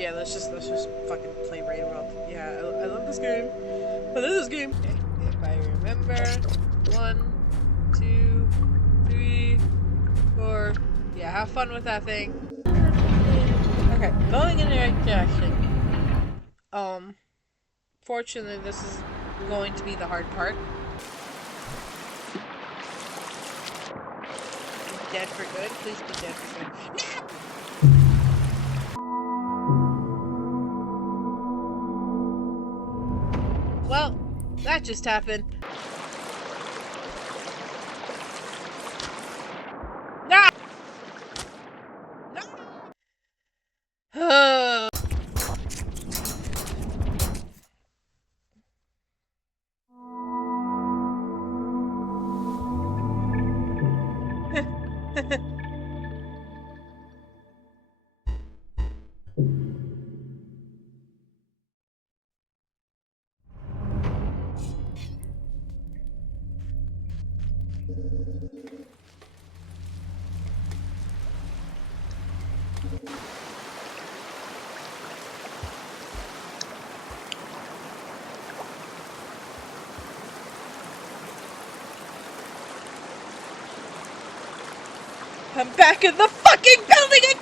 yeah, let's just fucking play Raid World. Yeah, I love this game. I love this game. Okay, if I remember, 1, 2, 3, 4. Yeah, have fun with that thing. Okay, going in the right direction. Fortunately, this is going to be the hard part. Be dead for good. Please be dead for good. Well, that just happened. No! No! I'm back in the fucking building again!